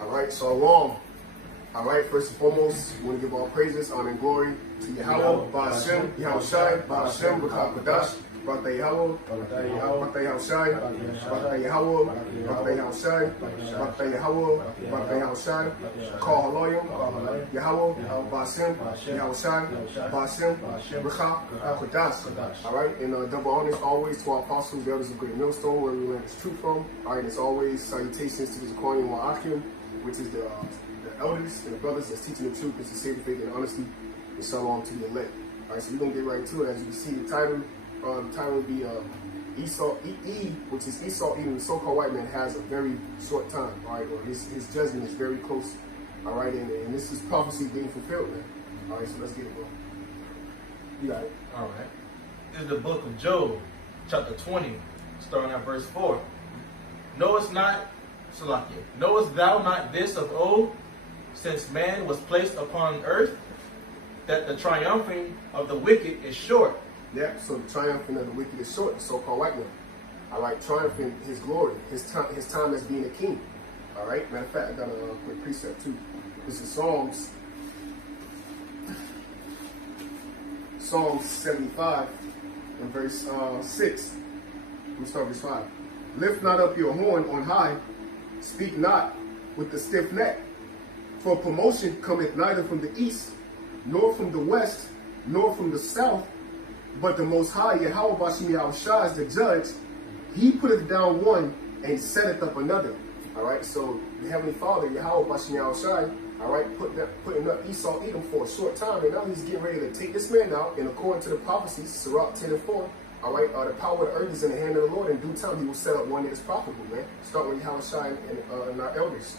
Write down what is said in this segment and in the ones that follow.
All right, Shalom. All right, first and foremost, we want to give all praises, honor, and glory to Yahawah, Ba'ashem, YAHAWASHI, Ba'ashem, B'chak Qadash, B'atay Yahawah, B'atay YAHAWASHI, B'atay Yahawah, B'atay YAHAWASHI, B'atay Yahawah, B'atay YAHAWASHI, Call Haloyim, Yahawah, Ba'ashem, YAHAWASHI, Ba'ashem, B'chak Qadash. All right, and double honors always to our apostles, the elders of Great Millstone, where we learn this truth from. All right, as always, salutations to the Zakarian Wa'akim, which is the elders and the brothers that's teaching the truth, is the safety, faith, and honesty, and shalom to the elect. All right, so we're gonna get right to it. As you can see, the title will be Esau, which is Esau Edom, the so-called white man, has a very short time. All right, or his judgment is very close. All right, and this is prophecy being fulfilled, man. All right, so let's get it, bro. You got it. All right. This is the book of Job, chapter 20, starting at verse 4. Knowest thou not this of old, since man was placed upon earth, that the triumphing of the wicked is short? Yeah, so the triumphing of the wicked is short, the so-called white man. All right, triumphing his glory, his time as being a king. All right, matter of fact, I got a quick precept too. This is Psalms 75 and verse 6. Let me start verse 5. Lift not up your horn on high, speak not with the stiff neck. For promotion cometh neither from the east, nor from the west, nor from the south, but the Most High, YAHAWASHI, is the judge. He putteth down one and setteth up another. All right, so the Heavenly Father, YAHAWASHI, all right, putting up Esau Edom for a short time, and now he's getting ready to take this man out. And according to the prophecies, Sirach 10 and 4, all right, the power of the earth is in the hand of the Lord. In due time, he will set up one that is profitable, man. Starting with YAHAWASHI and our elders.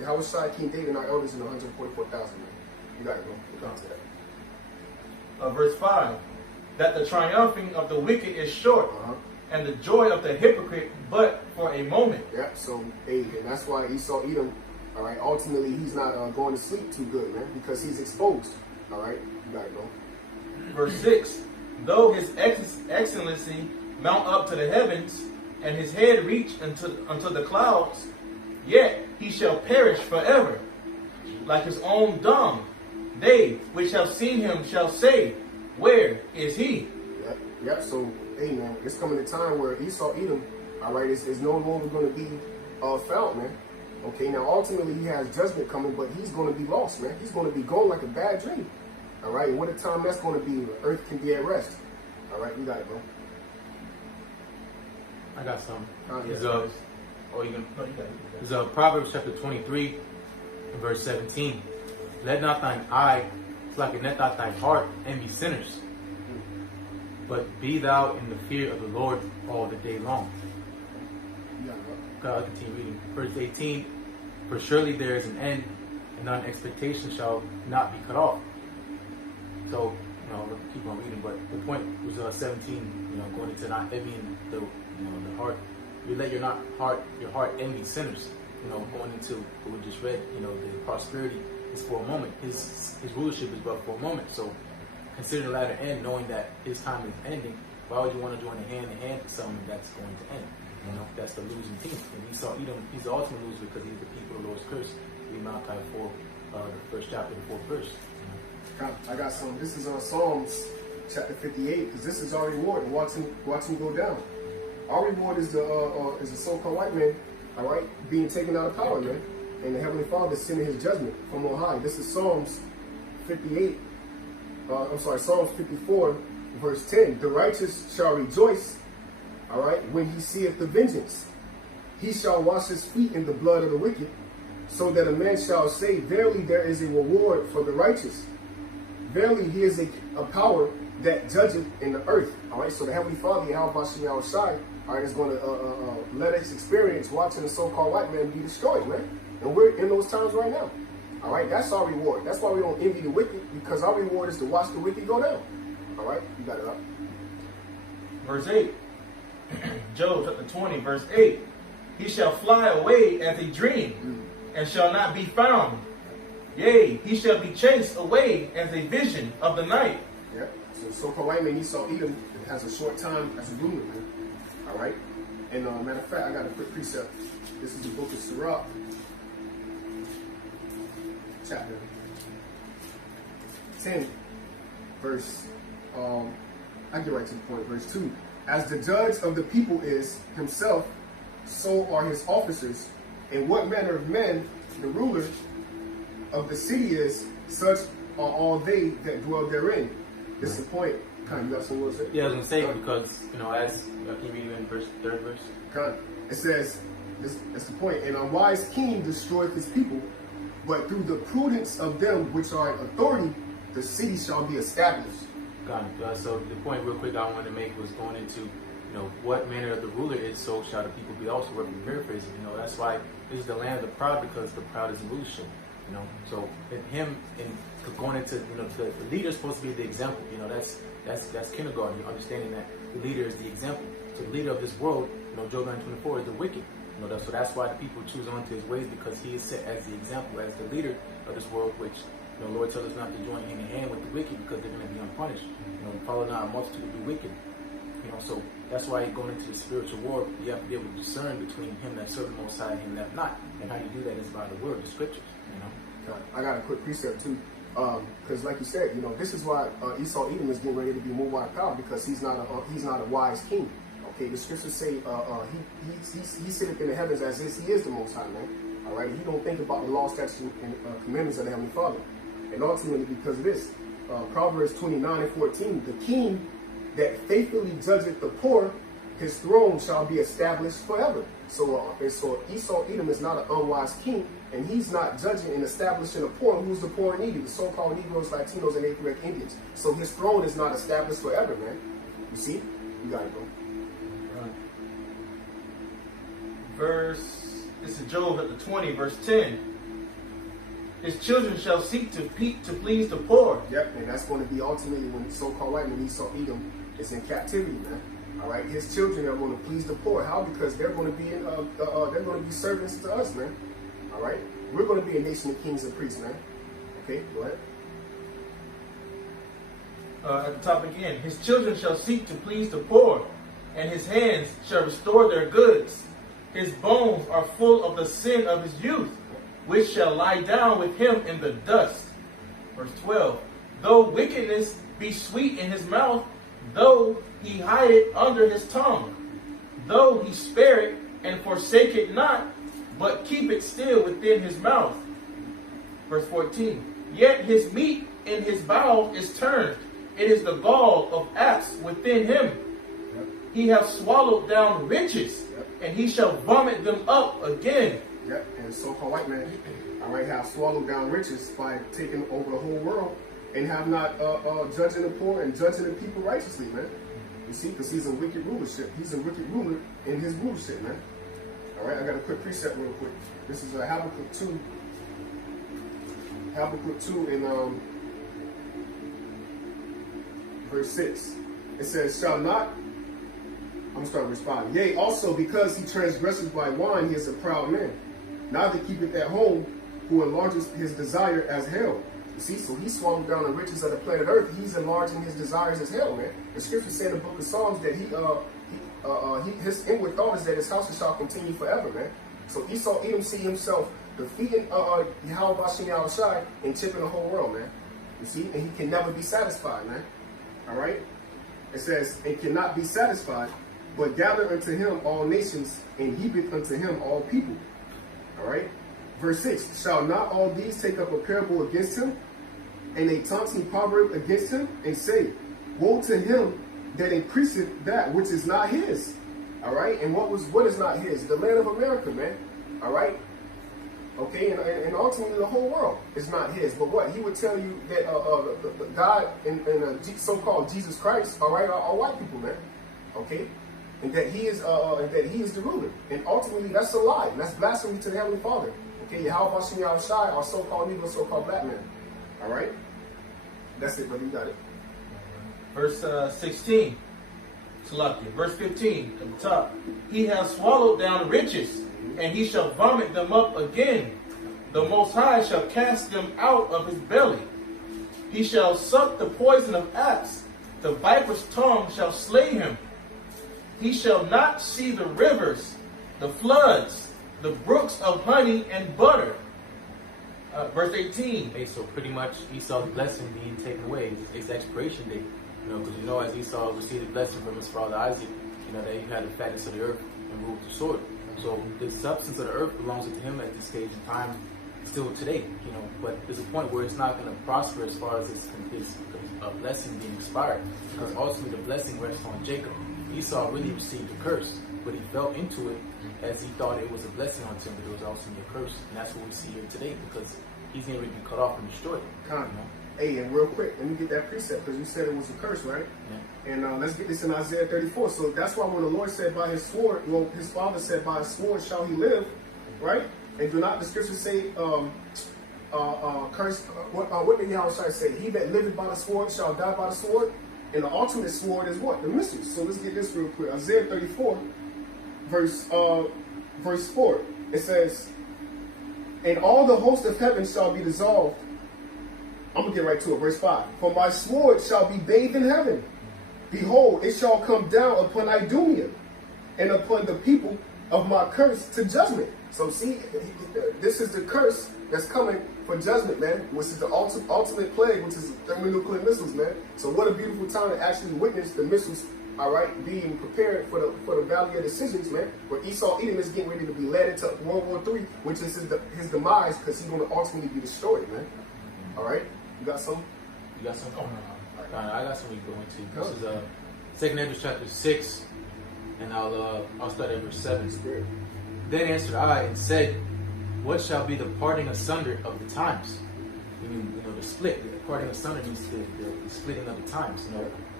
YAHAWASHI, King David, and our elders in 144,000, man. You got it, bro. We'll come to that. Verse 5. That the triumphing of the wicked is short, and the joy of the hypocrite but for a moment. Yeah, so, hey, and that's why Esau Edom, all right, ultimately he's not going to sleep too good, man, because he's exposed. All right, you got it, bro. Verse 6. Though his excellency mount up to the heavens, and his head reach unto the clouds, yet he shall perish forever, like his own dung. They which have seen him shall say, where is he? Yeah, so, hey, man, it's coming a time where Esau Edom, all right, is no longer going to be found, man. Okay, now ultimately he has judgment coming, but he's going to be lost, man. He's going to be gone like a bad dream. All right, and what a time that's going to be. The earth can be at rest. All right, you got it, bro. I got some. It's Proverbs chapter 23, and verse 17. Let not thine eye slacken, let not thine heart envy sinners, but be thou in the fear of the Lord all the day long. I'll continue reading. Verse 18. For surely there is an end, and thine expectation shall not be cut off. So, we'll keep on reading, but the point was 17, going into not envying the heart. You let your heart envy sinners, going into what we just read, the prosperity is for a moment. His rulership is but for a moment. So, consider the latter end, knowing that his time is ending. Why would you want to join a hand in hand with someone that's going to end? That's the losing team. And Esau Edom, he's the ultimate loser because he's the people of the Lord's curse. Read Malachi 4, the first chapter, the 4th verse. I got some. This is on Psalms chapter 58, because this is our reward. And watch him go down. Our reward is the so-called white man, all right, being taken out of power, man. And the Heavenly Father is sending his judgment from on high. This is Psalms 58. Psalms 54, verse 10. The righteous shall rejoice, all right, when he seeth the vengeance. He shall wash his feet in the blood of the wicked, so that a man shall say, verily there is a reward for the righteous. Verily he is a power that judgeth in the earth. All right, so the Heavenly Father, YAHAWASHI, all right, is going to let us experience watching the so-called white man be destroyed, man. And we're in those times right now. All right, that's our reward. That's why we don't envy the wicked, because our reward is to watch the wicked go down. All right, you got it up. Verse 8. Job chapter 20, verse 8. He shall fly away as a dream, and shall not be found. Yea, he shall be chased away as a vision of the night. Yeah, so so-called white man Esau Edom has a short time as a ruler, man. All right, and matter of fact, I got a quick precept. This is the book of Sirach, chapter 10, verse, I get right to the point, verse 2. As the judge of the people is himself, so are his officers. And what manner of men the ruler of the city is, such are all they that dwell therein. This is the point. Kind, you got something to say? Yeah, I was going to say, because, you know, as, can you read it in third verse? Kind. It says, that's the point. An unwise king destroyeth his people, but through the prudence of them which are in authority, the city shall be established. Got it. So the point real quick I wanted to make was going into, you know, what manner of the ruler is, so shall the people be also. We're paraphrasing, you know, that's why this is the land of the proud, because the proud is in rulership, you know. So in him, in going into, you know, the leader is supposed to be the example, you know, that's kindergarten, understanding that the leader is the example. So the leader of this world, you know, Job 9:24 is the wicked. You know, so that's why the people choose on to his ways, because he is set as the example, as the leader of this world, which, you know, Lord tells us not to join hand in hand with the wicked, because they're going to be unpunished. You know, follow not a multitude to be wicked. You know, so that's why going into the spiritual war, you have to be able to discern between him that serves the Most High and him that not. And how you do that is by the word, the scriptures. You know. I got a quick precept too, because like you said, you know, this is why Esau Edom is getting ready to be moved out of power, because he's not a wise king. Okay, the scriptures say he sitteth in the heavens as is he is the Most High, man. All right, he don't think about the law, statutes, and commandments of the Heavenly Father. And ultimately, because of this, Proverbs 29:14, the king that faithfully judgeth the poor, his throne shall be established forever. So Esau Edom is not an unwise king, and he's not judging and establishing the poor. Who's the poor and needy? The so-called Negroes, Latinos, and Native American Indians. So his throne is not established forever, man. You see? You got it, bro. This is Job chapter 20, verse 10. His children shall seek to please the poor. Yep, and that's going to be ultimately when the so-called white man, Esau Edom, is in captivity, man. All right, his children are going to please the poor. How? Because they're going to be they're going to be servants to us, man. All right, we're going to be a nation of kings and priests, man. Okay, go ahead. At the top again, his children shall seek to please the poor, and his hands shall restore their goods. His bones are full of the sin of his youth, which shall lie down with him in the dust. Verse 12, though wickedness be sweet in his mouth, though he hide it under his tongue, though he spare it and forsake it not, but keep it still within his mouth. Verse 14, yet his meat in his bowels is turned, it is the gall of asps within him. He hath swallowed down riches, and he shall vomit them up again. Yep, and so-called white man, all right, have swallowed down riches by taking over the whole world and have not judging the poor and judging the people righteously, man. You see, because he's a wicked rulership. He's a wicked ruler in his rulership, man. All right, I got a quick precept real quick. This is Habakkuk 2. Habakkuk 2 in verse 6. It says, shall not, I'm going to start responding. Yea, also because he transgresses by wine, he is a proud man. Neither keepeth at home, who enlarges his desire as hell. You see, so he swallowed down the riches of the planet Earth. He's enlarging his desires as hell, man. The scripture say in the book of Psalms that his inward thought is that his house shall continue forever, man. So Esau Edom see himself defeating YAHAWASHI and chipping the whole world, man. You see, and he can never be satisfied, man. All right? It says, and cannot be satisfied, but gather unto him all nations, and heapeth unto him all people. All right? Verse 6, shall not all these take up a parable against him, and a taunting proverb against him, and say, woe to him that increaseth that which is not his. All right? And what is not his? The land of America, man. All right? Okay, and ultimately the whole world is not his. But what? He would tell you that the God and so-called Jesus Christ, all right, are white people, man. Okay? And that he is the ruler. And ultimately that's a lie. And that's blasphemy to the Heavenly Father. Okay, YAHAWASHI, our so-called Negro, so-called black man. All right? That's it, brother. You got it. Verse 16. Salaki. Verse 15 at the top. He has swallowed down riches, and he shall vomit them up again. The Most High shall cast them out of his belly. He shall suck the poison of asps. The viper's tongue shall slay him. He shall not see the rivers, the floods, the brooks of honey and butter. Verse 18. Okay, so pretty much Esau's blessing being taken away. It's expiration date. Because as Esau received a blessing from his father Isaac, that he had the fatness of the earth and ruled the sword. So the substance of the earth belongs to him at this stage in time, still today. But there's a point where it's not going to prosper as far as his blessing being expired, because ultimately the blessing rests on Jacob. Esau really received a curse, but he fell into it as he thought it was a blessing unto him, but it was ultimately a curse. And that's what we see here today, because he's going to be cut off and destroyed. Hey, and real quick, let me get that precept, because you said it was a curse, right? Yeah. And let's get this in Isaiah 34. So that's why when the Lord said by his sword, his father said by his sword shall he live, right? And do not the scriptures say, curse, what did Yahawashi say? He that liveth by the sword shall die by the sword. And the ultimate sword is what? The missiles. So let's get this real quick. Isaiah 34, verse 4. It says, and all the host of heaven shall be dissolved. I'm going to get right to it. Verse 5. For my sword shall be bathed in heaven. Behold, it shall come down upon Idumea and upon the people of my curse to judgment. So see, this is the curse that's coming for judgment, man, which is the ultimate plague, which is thermonuclear missiles, man. So what a beautiful time to actually witness the missiles, all right, being prepared for the valley of decisions, man. Where Esau Edom is getting ready to be led into World War III, which is his demise, because he's going to ultimately be destroyed, man. All right, you got some? You got some? I got something to go into. This is 2 Ezra chapter 6, and I'll start at verse 7. Then answered I and said, what shall be the parting asunder of the times? Meaning, the split. The parting asunder means the splitting of the times.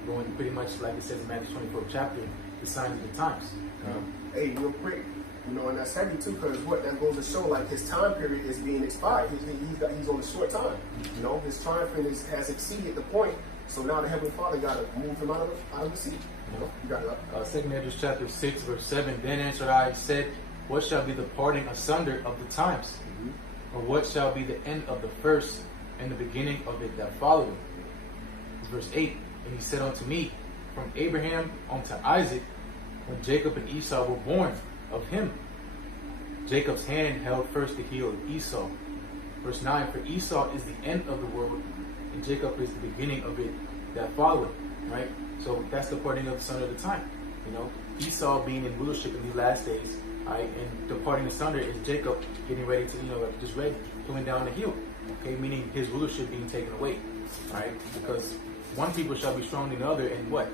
Going pretty much like it says in Matthew 24th chapter, the signs of the times. Hey, real quick, and that's heavy too, because that goes to show like his time period is being expired. He's on a short time. His triumphant has exceeded the point. So now the Heavenly Father got to move him out of the seat. You got it. 2 Ezra chapter 6, verse 7. Then answered I and said, what shall be the parting asunder of the times? Or what shall be the end of the first and the beginning of it that followeth? Verse 8. And he said unto me, from Abraham unto Isaac, when Jacob and Esau were born of him, Jacob's hand held first the heel of Esau. Verse 9. For Esau is the end of the world, and Jacob is the beginning of it that followeth. Right? So that's the parting of the son of the time. Esau being in rulership in these last days. Right, and departing asunder is Jacob getting ready to, like just read, going down the hill. Okay, meaning his rulership being taken away. Right, because one people shall be stronger than the other, and what?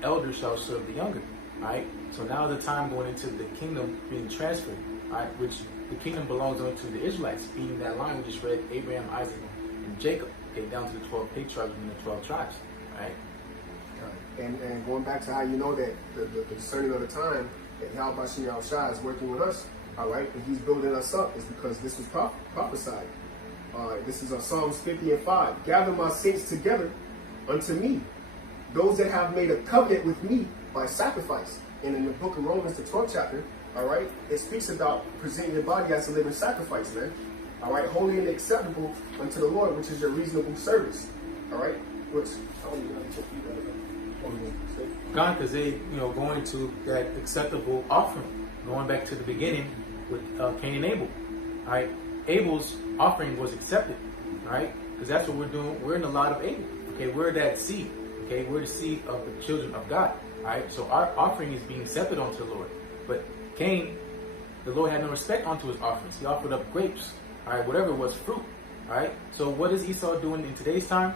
The elder shall serve the younger. Right, so now the time going into the kingdom being transferred. Right, which the kingdom belongs unto the Israelites, being that line we just read, Abraham, Isaac, and Jacob. Okay, down to the 12 patriarchs and the 12 tribes. Right. And going back to how you know that the discerning of the time that YAHAWASHI is working with us, all right, and he's building us up, is because this was prophesied. This is Psalms 50 and 5. Gather my saints together unto me, those that have made a covenant with me by sacrifice. And in the book of Romans, the 12th chapter, all right, it speaks about presenting your body as a living sacrifice, man. All right, holy and acceptable unto the Lord, which is your reasonable service. All right, which God, because they, going to that acceptable offering, going back to the beginning with Cain and Abel. All right, Abel's offering was accepted. All right, because that's what we're doing. We're in the lot of Abel. Okay, we're that seed. Okay, we're the seed of the children of God. All right, so our offering is being accepted unto the Lord. But Cain, the Lord had no respect unto his offerings. He offered up grapes. All right, whatever was fruit. All right, so what is Esau doing in today's time?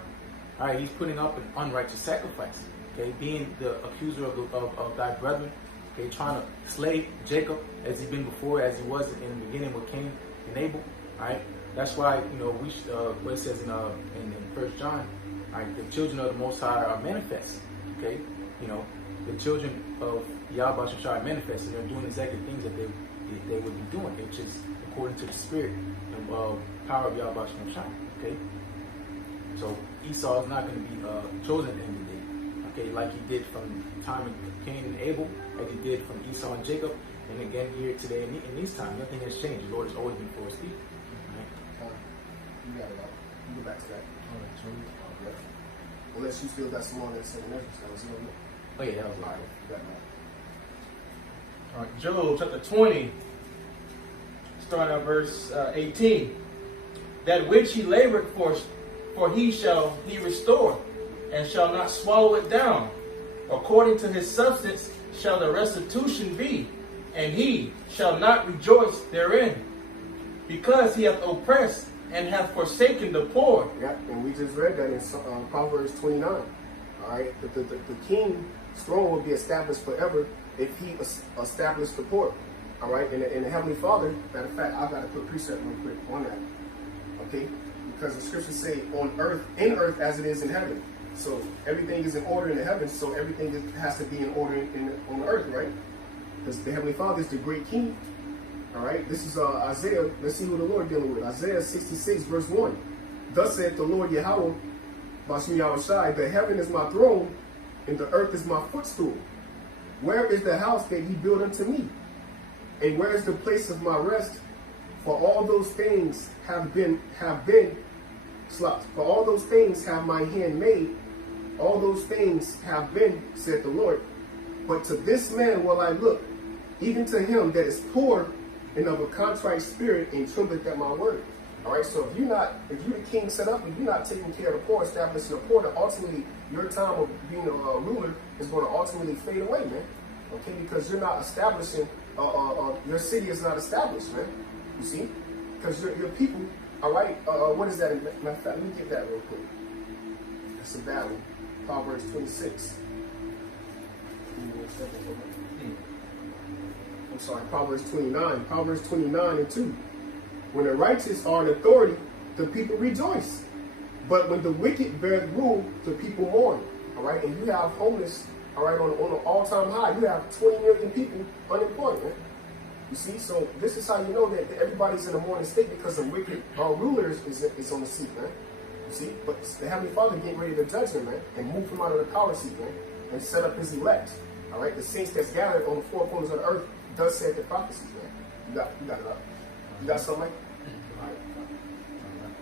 All right, he's putting up an unrighteous sacrifice. Okay, being the accuser of thy brethren, okay, trying to slay Jacob as he's been before, as he was in the beginning with Cain and Abel. All right, that's why we what it says in 1 John, all right, the children of the Most High are manifest. Okay, the children of YAHAWASHI are manifest, and they're doing exactly things that they would be doing, which is according to the spirit and power of YAHAWASHI. Okay, so Esau is not going to be chosen at the end of the day. Okay, like he did from the time of Cain and Abel, like he did from Esau and Jacob, and again here today in these times, nothing has changed. The Lord has always been for his people. Right? You got it out. You go back to that. All right, so unless you still got some more than 7 Ezra. Oh yeah, that was all right. You got it. All right, Job chapter 20, starting at verse 18. That which he labored for he restore, and shall not swallow it down. According to his substance shall the restitution be, and he shall not rejoice therein, because he hath oppressed and hath forsaken the poor. Yeah, and we just read that in Proverbs 29. All right, the king's throne will be established forever if he established the poor. All right, and the Heavenly Father, matter of fact, I've got to put precept real quick on that. Okay, because the scriptures say in earth as it is in heaven. So everything is in order in the heavens, so everything has to be in order on the earth, right? Because the Heavenly Father is the great king. All right, this is Isaiah. Let's see who the Lord dealing with. Isaiah 66 verse 1. Thus saith the Lord Yahawah, YAHAWASHI, the heaven is my throne, and the earth is my footstool. Where is the house that ye built unto me? And where is the place of my rest? For all those things have been slots. For all those things have my hand made. All those things have been, said the Lord. But to this man will I look, even to him that is poor and of a contrite spirit, and trembleth at my word. All right, so if you're the king set up and you're not taking care of the poor, establishing the poor, then ultimately your time of being a ruler is going to ultimately fade away, man. Okay, because you're not establishing, your city is not established, man. You see, because your people. All right, what is that? Matter of fact, let me get that real quick. That's a bad one. Proverbs 26. I'm sorry, Proverbs 29. Proverbs 29 and 2. When the righteous are in authority, the people rejoice. But when the wicked bear rule, the people mourn. All right, and you have homeless, all right, on an all-time high. You have 20 million people unemployed, man. You see, so this is how you know that everybody's in a mourning state, because the wicked rulers is on the seat, man. You see, but the Heavenly Father getting ready to judge him, man, and move him out of the power seat, man, and set up his elect. All right, the saints that's gathered on the four corners of the earth does say the prophecies, man. You got it up. You got something like? All right.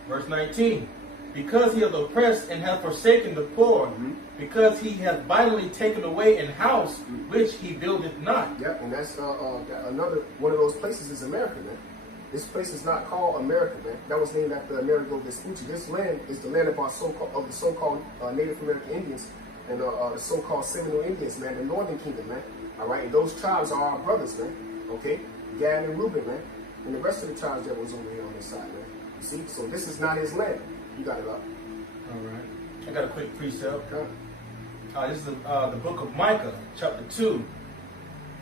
Verse 19. Because he hath oppressed and hath forsaken the poor, because he hath violently taken away an house which he buildeth not. Yeah, and that's another one of those places is America, man. This place is not called America, man. That was named after Amerigo Vespucci. This land is the land of the so-called Native American Indians and the so-called Seminole Indians, man, the Northern Kingdom, man. All right, and those tribes are our brothers, man. Okay, Gad and Reuben, man, and the rest of the tribes that was over here on this side, man. You see, so this is not his land. You got it up. All right. I got a quick precept. Okay. This is the book of Micah, chapter 2.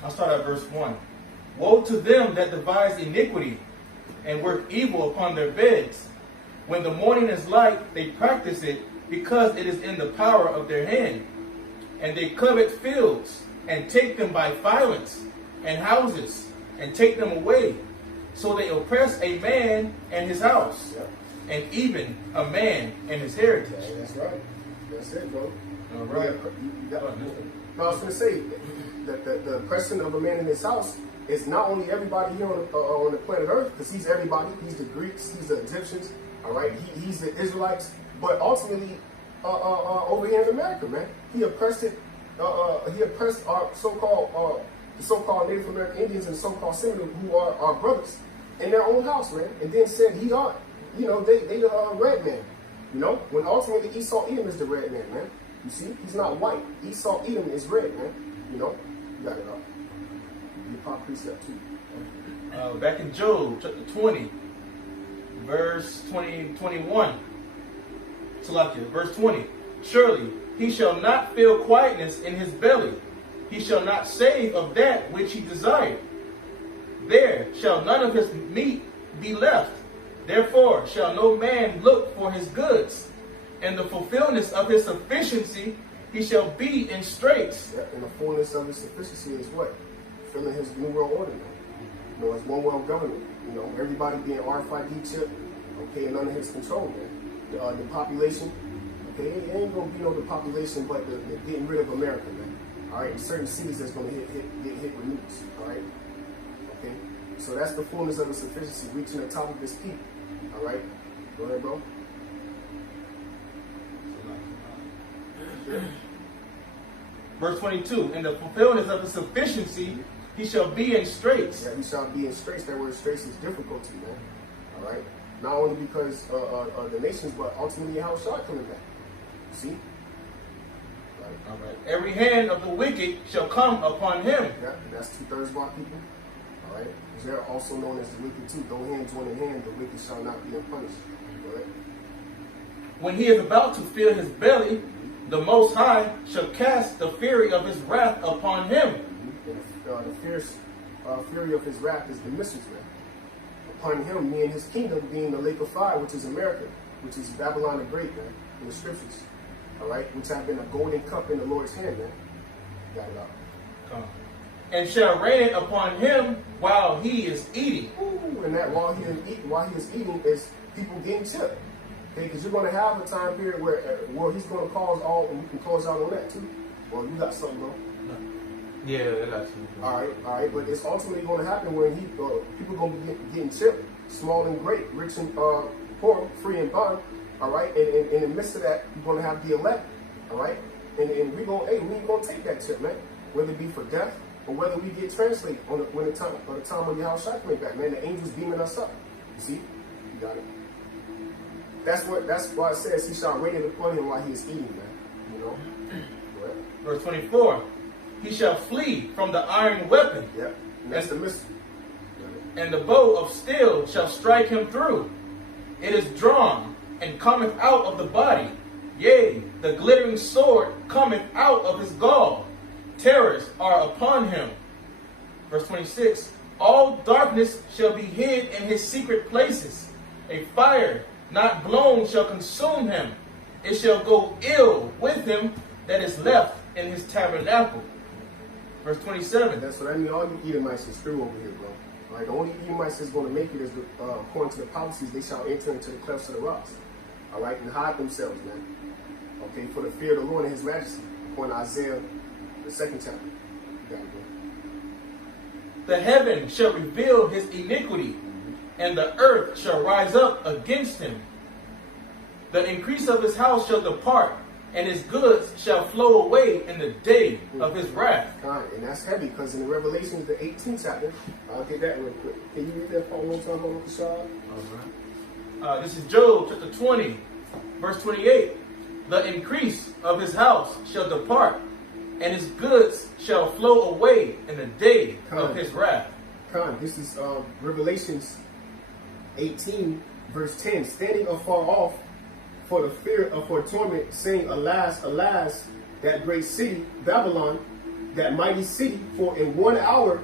I'll start at verse 1. Woe to them that devise iniquity and work evil upon their beds. When the morning is light, they practice it, because it is in the power of their hand. And they covet fields, and take them by violence, and houses, and take them away. So they oppress a man and his house, and even a man and his heritage. Yeah, that's right. That's it, bro. All right. No, I was going to say that the oppression of a man in his house is not only everybody here on the planet Earth, because he's everybody. He's the Greeks, he's the Egyptians, all right. He's the Israelites, but ultimately over here in America, man, he oppressed our so-called Native American Indians and so-called Seminole, who are our brothers, in their own house, man, and then said they the red man. You know, when ultimately Esau Edom is the red man, man. You see, he's not white. Esau Edom is red, man. You know, you got it up. You pop precept too. Back in Job, chapter 20, verse 21. Salakia, verse 20. Surely he shall not feel quietness in his belly. He shall not save of that which he desired. There shall none of his meat be left. Therefore shall no man look for his goods. In the fulfillment of his sufficiency, he shall be in straits. Yeah, and the fullness of his sufficiency is what? Filling his new world order, man. You know, it's one world government. You know, everybody being RFID chip, okay, and under his control, man. The population, okay, it ain't gonna be no the population, but the getting rid of America, man. All right, in certain cities that's gonna get hit with nukes. All right, okay. So that's the fullness of his sufficiency, reaching the top of his peak. All right, go ahead, bro. Verse 22, in the fulfillment of his sufficiency, he shall be in straits. Yeah, he shall be in straits. That word straits is difficulty, man. All right. Not only because of the nations, but ultimately Yahawashi coming back. See? Right. All right. Every hand of the wicked shall come upon him. Yeah, that's 2/3 of our people. All right. They're also known as the wicked too. Though hands join in hand, the wicked shall not be unpunished. All right. When he is about to fill his belly, the Most High shall cast the fury of his wrath upon him. And the fierce fury of his wrath is the missiles, man. Upon him, meaning his kingdom being the lake of fire, which is America, which is Babylon the Great, man, in the scriptures. All right, which have been a golden cup in the Lord's hand, man. Got it out. And shall rain upon him while he is eating. Ooh, and that while he is eating is people getting chipped. Okay, because you're going to have a time period where he's going to cause all, and we can close out on that too. Well, you got something, bro. Yeah, I got you. All right, but it's ultimately going to happen when people going to be getting chipped, small and great, rich and poor, free and bond. All right, and in the midst of that, you're going to have the elect. All right, and we ain't going to take that chip, man. Whether it be for death or whether we get translated on the time of Yahawashi coming back, man. The angels beaming us up. You see, you got it. That's why it says he shall rain upon him while he is eating, man. You know. Right. Verse 24. He shall flee from the iron weapon. Yep. And that's the mystery. And the bow of steel shall strike him through. It is drawn and cometh out of the body. Yea, the glittering sword cometh out of his gall. Terrors are upon him. Verse 26. All darkness shall be hid in his secret places. A fire not blown shall consume him. It shall go ill with him that is left in his tabernacle. Verse 27. That's what I mean. All you Edomites is through over here, bro. All right, the only Edomites that's going to make it is, according to the policies, they shall enter into the clefts of the rocks. All right, and hide themselves, man. Okay, for the fear of the Lord and his majesty. According to Isaiah, the 2nd chapter. You got it, bro. The heaven shall reveal his iniquity, and the earth shall rise up against him. The increase of his house shall depart, and his goods shall flow away in the day of his wrath. And that's heavy, because in Revelation, the 18th chapter, I'll get that real quick. Can you read that part one time, Uncle Shah? All right. This is Job chapter 20, verse 28. The increase of his house shall depart, and his goods shall flow away in the day of his wrath. This is Revelations 18, verse 10. Standing afar off, for the fear of for torment, saying, Alas, alas, that great city, Babylon, that mighty city, for in 1 hour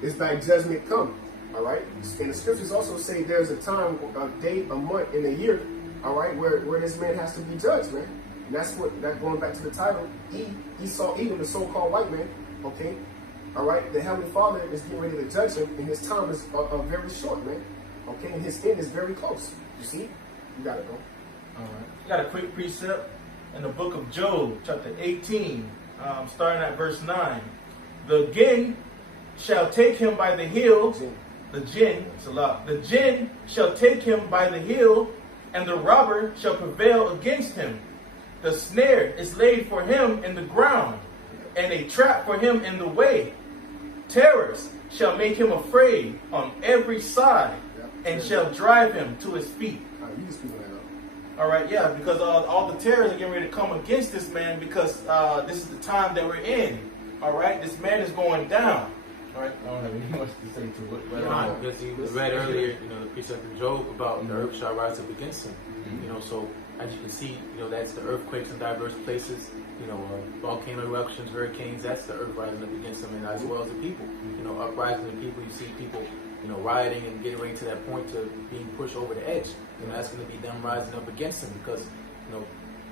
is thy judgment come. All right? And the scriptures also say there's a time, a day, a month, and a year, all right, where this man has to be judged, man. And that's going back to the title, Esau, Edom, the so-called white man, okay? All right? The Heavenly Father is getting ready to judge him, and his time is very short, man. Okay? And his end is very close. You see? You got it, bro. All right. We got a quick precept in the book of Job, chapter 18, starting at verse 9. The jinn shall take him by the heel. The jinn, it's a lot. The jinn shall take him by the heel, and the robber shall prevail against him. The snare is laid for him in the ground, and a trap for him in the way. Terrors shall make him afraid on every side, and shall drive him to his feet. You just speak that up. All right, yeah, because all the terrors are getting ready to come against this man, because this is the time that we're in. All right, this man is going down. All right, I don't have any much to say to it, but because you read earlier, the precept in Job about the earth shall rise up against him. So as you can see, that's the earthquakes in diverse places. Volcano eruptions, hurricanes. That's the earth rising up against them, and as well as the people. Uprising the people. You see people, rioting and getting ready to that point to being pushed over the edge. That's going to be them rising up against him, because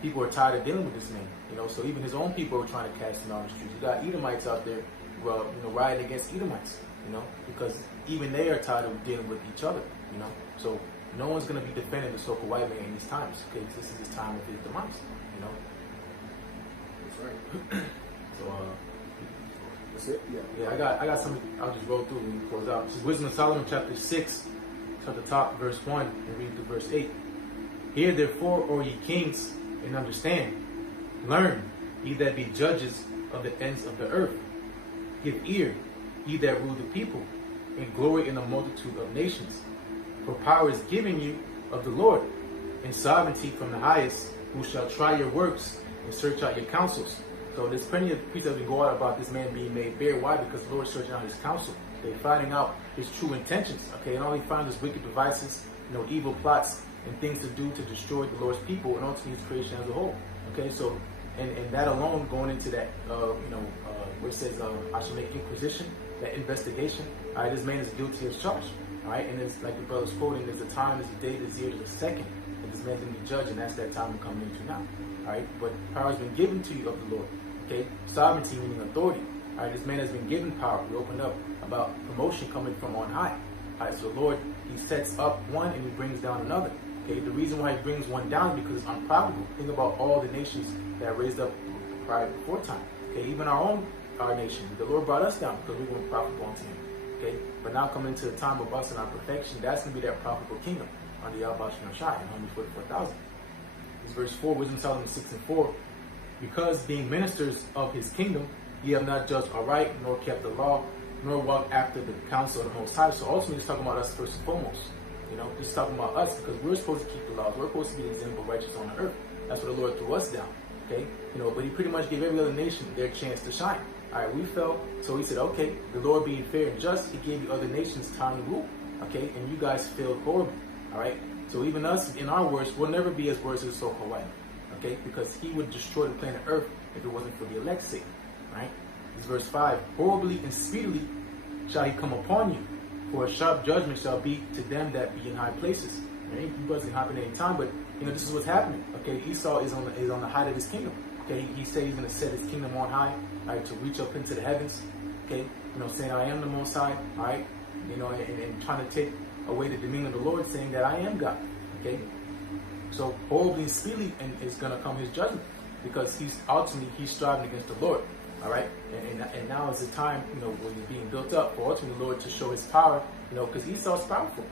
people are tired of dealing with this man. So even his own people are trying to cast him out on the streets. You got Edomites out there, rioting against Edomites. Because even they are tired of dealing with each other. So no one's going to be defending the so-called white man in these times, because this is his time of his demise. That's right. So that's it. Yeah, I got something. I'll just roll through and close out. This is Wisdom of Solomon, chapter 6, at the top, verse 1, and read through verse 8. Hear therefore, O ye kings, and understand. Learn, ye that be judges of the ends of the earth. Give ear, ye that rule the people, and glory in the multitude of nations. For power is given you, of the Lord, and sovereignty from the highest, who shall try your works and search out your counsels. So there's plenty of precepts that go out about this man being made bare. Why? Because the Lord is searching out his counsel. They're finding out his true intentions. Okay, and all he finds is wicked devices, evil plots and things to do to destroy the Lord's people and ultimately his creation as a whole. Okay, so and that alone, going into that, where it says I should make inquisition, that investigation. All right, this man is guilty as charged. All right, and it's like the brother's quoting, there's a time, there's a day, there's a year, there's a second, and this man's going to be judged, and that's that time we're coming into now. All right, but power has been given to you of the Lord. Okay, sovereignty meaning authority. All right, this man has been given power. We opened up about promotion coming from on high. All right, so the Lord, he sets up one and he brings down another. Okay, the reason why he brings one down is because it's unprofitable. Think about all the nations that raised up prior before time. Okay, even our nation, the Lord brought us down because we weren't profitable unto him. Okay, but now coming to the time of us and our perfection, that's going to be that profitable kingdom under YAHAWASHI and 144,000. This verse 4, Wisdom Solomon 6:4. Because being ministers of his kingdom, ye have not judged aright, nor kept the law, nor walked after the counsel of the Most High. So ultimately, it's talking about us first and foremost. It's talking about us because we're supposed to keep the laws. We're supposed to be the example of righteous on the earth. That's what the Lord threw us down. Okay, but he pretty much gave every other nation their chance to shine. All right, we fell, so he said, okay, the Lord being fair and just, he gave the other nations time to rule. Okay, and you guys failed horribly. All right, so even us, in our worst, we'll never be as worse as so-called white. Okay, because he would destroy the planet Earth if it wasn't for the elect's sake. Right? This is verse 5. Horribly and speedily shall he come upon you, for a sharp judgment shall be to them that be in high places. Right? It wasn't happening any time, but this is what's happening. Okay, Esau is on the height of his kingdom. Okay, he said he's going to set his kingdom on high, right, to reach up into the heavens. Okay, saying I am the Most High. All right, and trying to take away the dominion of the Lord, saying that I am God. Okay. So horribly and speedily is going to come his judgment because he's striving against the Lord. All right, and now is the time, when he's being built up for ultimately the Lord to show his power. Because Esau's powerful.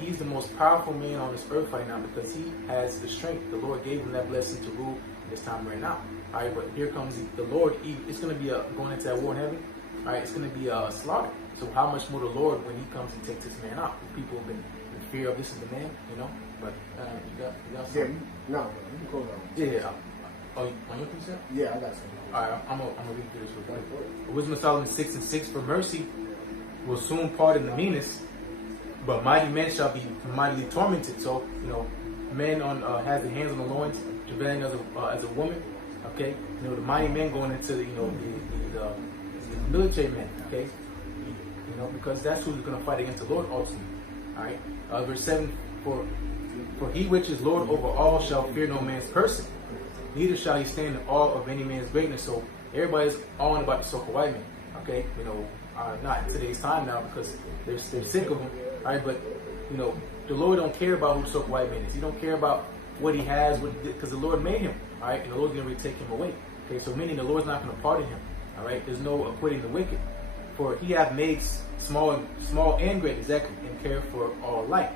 He's the most powerful man on this earth right now because he has the strength. The Lord gave him that blessing to rule in this time right now. All right, but here comes the Lord. It's going to be going into that war in heaven. All right, it's going to be a slaughter. So how much more the Lord when he comes and takes this man out? People have been in fear of this is the man, But you got something? Yeah, no, you can close that one. Yeah. Oh, on your precept? Yeah, I got something. All right, I'm gonna read through this real quick. Wisdom of Solomon 6:6. For mercy will soon pardon the meanest, but mighty men shall be mightily tormented. So man has the hands on the loins, travailing as a woman. Okay, the mighty men going into the military men. Okay, because that's who's gonna fight against the Lord ultimately. All right, verse 7. For he which is Lord over all shall fear no man's person, neither shall he stand in awe of any man's greatness. So everybody's awing about the so-called white man. Okay, not in today's time now because they're sick of him. All right, but the Lord don't care about who the so-called white man is. He don't care about what he has, because the Lord made him. All right, and the Lord's going to take him away. Okay, so meaning the Lord's not going to pardon him. All right, there's no acquitting the wicked. For he hath made small and great, exactly, and care for all alike.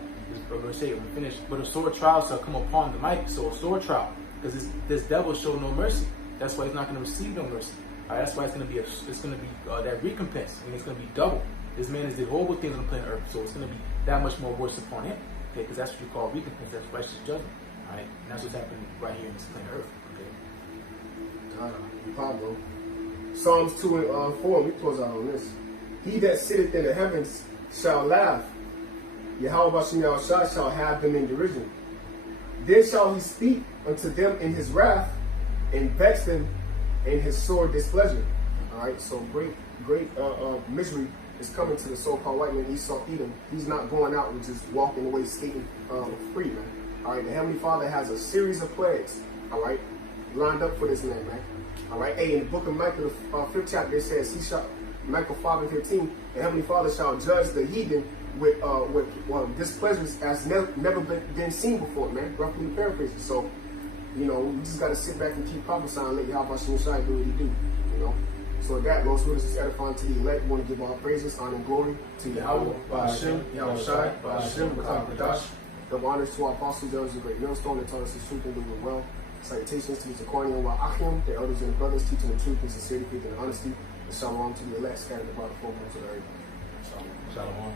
We're going to say it when we finish. But a sore trial shall come upon the mighty. So a sore trial, because this devil showed no mercy. That's why he's not going to receive no mercy. All right, that's why it's going to be that recompense. I mean, it's going to be double. This man has did horrible things on the planet Earth, so it's going to be that much more worse upon him. Okay, because that's what you call recompense. That's righteous judgment. All right, and that's what's happening right here in this planet Earth. Okay. Pablo. Psalms 2 and 4. We close out on this. He that sitteth in the heavens shall laugh. YAHAWASHI shall have them in derision. Then shall he speak unto them in his wrath, and vex them in his sore displeasure. All right, so great misery is coming to the so-called white man, Esau, Edom. He's not going out and just walking away skating free, man. All right, the Heavenly Father has a series of plagues, all right, lined up for this man, man. All right, hey, in the book of Micah, the 5th chapter, it says, Micah 5:15, the Heavenly Father shall judge the heathen with displeasures as never been seen before, man. Roughly paraphrasing. So, we just got to sit back and keep prophesying and let YAHAWASHI do what he do, So with that, Lord, this is edifying to the elect. We want to give all praises, honor, and glory to Yahawah, Ba'ashem, Yahawashi, Ba'ashem, B'Kadash. Double honors to our apostles, elders of great millstone that taught us the truth and do it well. Salutations to the Zakarian Wa'achim, the elders and brothers, teaching the truth and sincerity, faith, and honesty. And shalom to the elect scattered about the four corners of the earth. Shalom. Shalom.